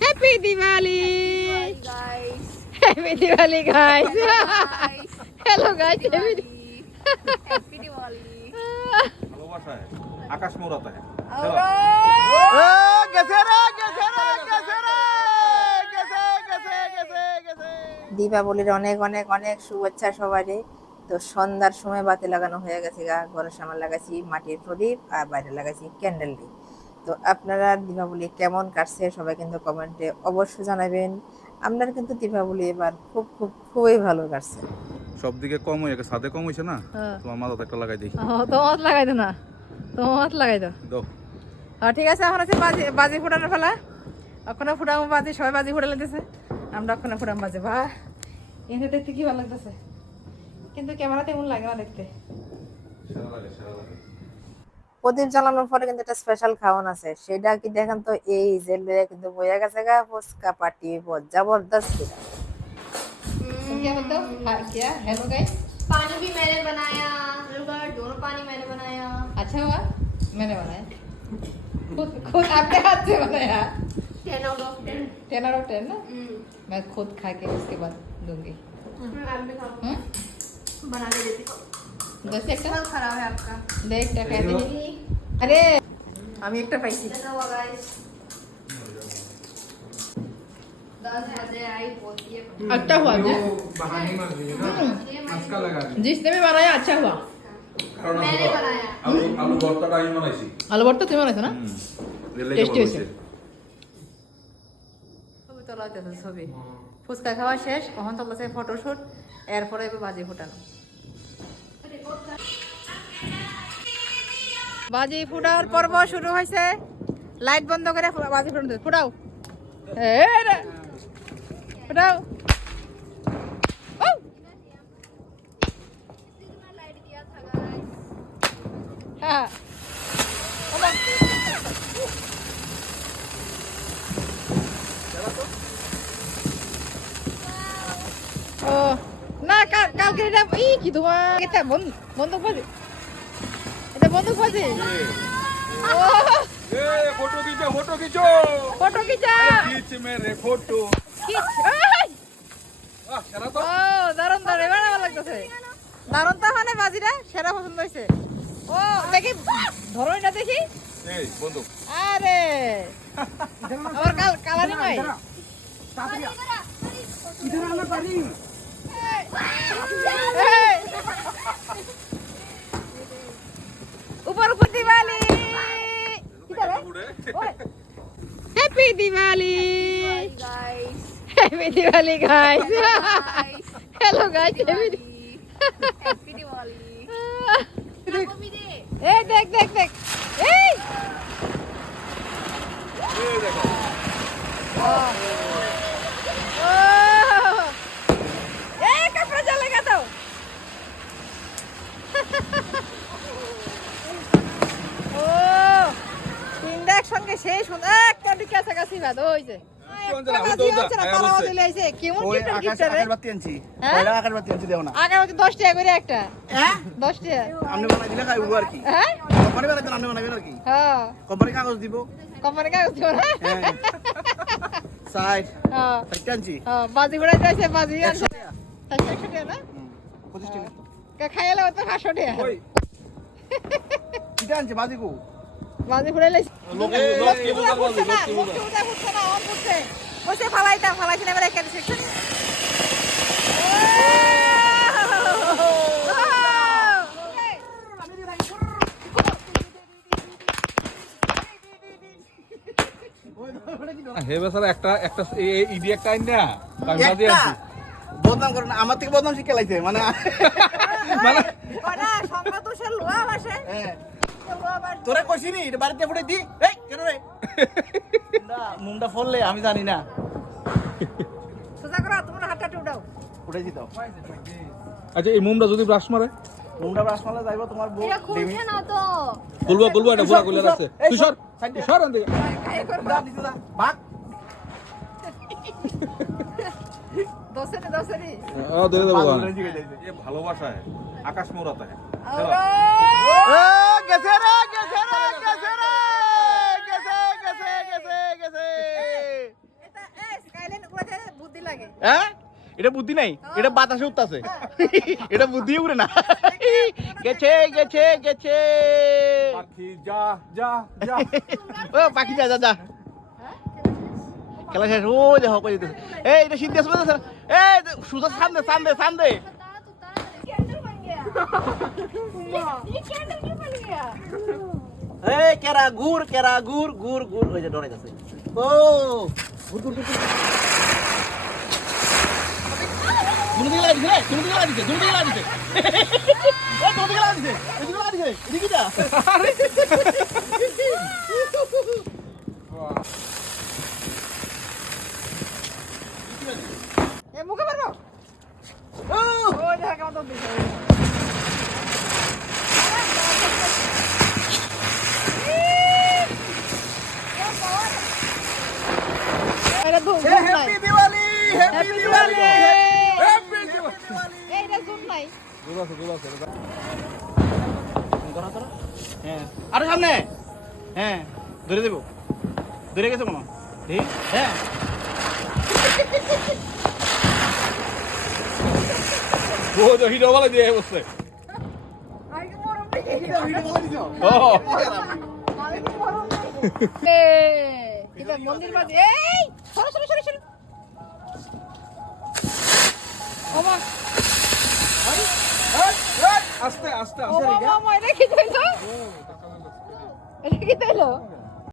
Happy Diwali guys. Happy Diwali guys Guys. Hello guys Happy Diwali. ভালোবাসা আকাশ মোড়াতা है গেছে রে গেছে রে গেছে দীপাবলির অনেক অনেক অনেক শুভেচ্ছা সবারই তো সন্ধ্যার সময় বাতি লাগানো হয়ে গেছে গা। ঘরের সামনে লাগাইছি মাটির প্রদীপ আর বাইরে লাগাইছি ক্যান্ডেল দিয়ে তো আপনারা দীপাবলি কেমন কাটছে সবাই কিন্তু কমেন্টে অবশ্যই জানাবেন। আপনার কিন্তু দীপাবলি এবার খুব খুব খুবই ভালো কাটছে। সব দিকে কম হয়ে গেছে সাদে কম হয়েছে না? হ্যাঁ। তোমার মাথাতে একটা লাগাই দিই তোমার লাগাই দো না। তোমার লাগাই দো দাও। হ্যাঁ ঠিক আছে এখন আছে বাজি বাজি ফুটানোর ফেলা ওখানে ফুটাবো বাজি সবাই বাজি ফুটে লাগতেছে আমরা ওখানে ফুটাম বাজে বা। এখানে দেখতে কি ভালো লাগতেছে। কিন্তু ক্যামেরা তেমন লাগে না দেখতে। সেরা লাগে সেরা লাগে। প্রদীপ জ্বালানোর পরে কিন্তু একটা স্পেশাল খাওয়ান আছে সেটা কি দেখেন তো এই যে লইয়া কিন্তু বইয়া গেছে গা ফুচকা পাটি জবরদস্ত क्या बोलते हो हाँ, क्या हेलो गाइस पानी भी मैंने बनाया रुगर दोनों पानी मैंने बनाया अच्छा हुआ मैंने बनाया खुद खुद आपके हाथ से बनाया ten out of ten ten out of ten ना मैं खुद खा के उसके बाद दूंगी आप भी खाओ हम्म? बना के देती बस एक कल खराब है आपका देख क्या कहते हैं अरे আমি একটা পাইছি कैसा हुआ गाइस दस बजे आई बोलती है अच्छा हुआ ना जिसने भी बनाया अच्छा हुआ কারণ मैंने बनाया আলু আলু ভর্তাটা আমি বানাইছি আলু ভর্তা তুমি বানাইছো না হুম এর লেগে Tasty ভালো হয়েছে। হয়েছে। ছবি তোলা হইতেছে ছবি ফুচকা খাওয়া শেষ কখন চলতেছে ফটোশুট এরপরে এবার বাজি ফুটানো বাজি ফুটার পর্ব শুরু হয়েছে। লাইট বন্ধ করে বাজি ফুটানো ফুটাও। ফুটাও। কালকে এটা ই কি তোমার এটা বন্ধ বন্ধুক বাজে এটা ও এ ফটো খিচো ফটো খিচো। ফটো খিচা। খিচ মেরে ফটো। খিচ। এই! আহ সেরা তো। ও দারুণ দারুণ ভালো লাগতেছে। দারুণ তো মানে বাজিটা সেরা পছন্দ হয়েছে। ও দেখি ধরো এটা দেখি। এই বন্ধু। আরে আবার কাল কালারিং হয়। এই! উপর উপর ઉપર ઉપર Diwali happy Diwali happy Diwali guys hello guys happy দিকে কাছাকাছি বাদ ওই যে। কোন জায়গা? হুদা, বাজি ঘুরে না লোকে বসে ফালাইছি না এবার সেকশন হে বেচারা একটা একটা ইডি একটা আইন না? বদনাম করে না আমার থেকে বদনাম শিখে লাইছে মানে মানে হ্যাঁ। তোরা কইছিনি বাড়িতে ফুটে দি। এই কেন রে? মুন্ডা ফললে আমি জানি না। সোজা করো হাতটা উঠাও। উঠে দাও আচ্ছা এই যদি ব্রাশ মারে? মুন্ডা ব্রাশ মারলে যাইবো তোমার বউ এটা খুলছে না তো। খুলবো খুলবো এটা পুরা খুলে আছে। তুই সর সর আন দিকে ভাগ। ও হ্যাঁ, দেবো ভালোবাসায় আকাশ মোড়াতে গেছে রে গেছে এ হ্যাঁ? এটা বুদ্ধি নাই? এটা বাতাসে উঠতেছে। এটা বুদ্ধি উড়ে না। গেছে গেছে গেছে। পাখি যা যা যা। ও পাখি যা যা যা। খেলা শেষ ও যা হোক এই এটা সিদ্ধি আসবে না এই সুযোগ সান্দে সান্দে সান্দে। এই কেরা গুড় কেরা গুড় গুড় গুড় ওই যে গেছে ও গুর গুর গুর। দুনো দিকে লাগিছে রে, দুনো দিকে লাগিছে, দুনো দিকে লাগিছে। ও, দুনো দিকে লাগিছে, এদিকে লাগিছে, এদিকে যা। এ মুখে মারবো ও, ও দেখা কেমন তোর দিছে এটা ধুম এ, happy Diwali, happy Diwali, happy Diwali. এইটা জুম নাই দূর আছে দূর আছে ধরো, ধরো। হ্যাঁ, আরও সামনে হ্যাঁ ধরে দেবো ধরে গেছে কোনো ঠিক হ্যাঁ ও তো হিরো বলে দিয়ে বসছে আগে মরম দেখে ও এ এটা মন্দির বাজে এই সরো সরো hello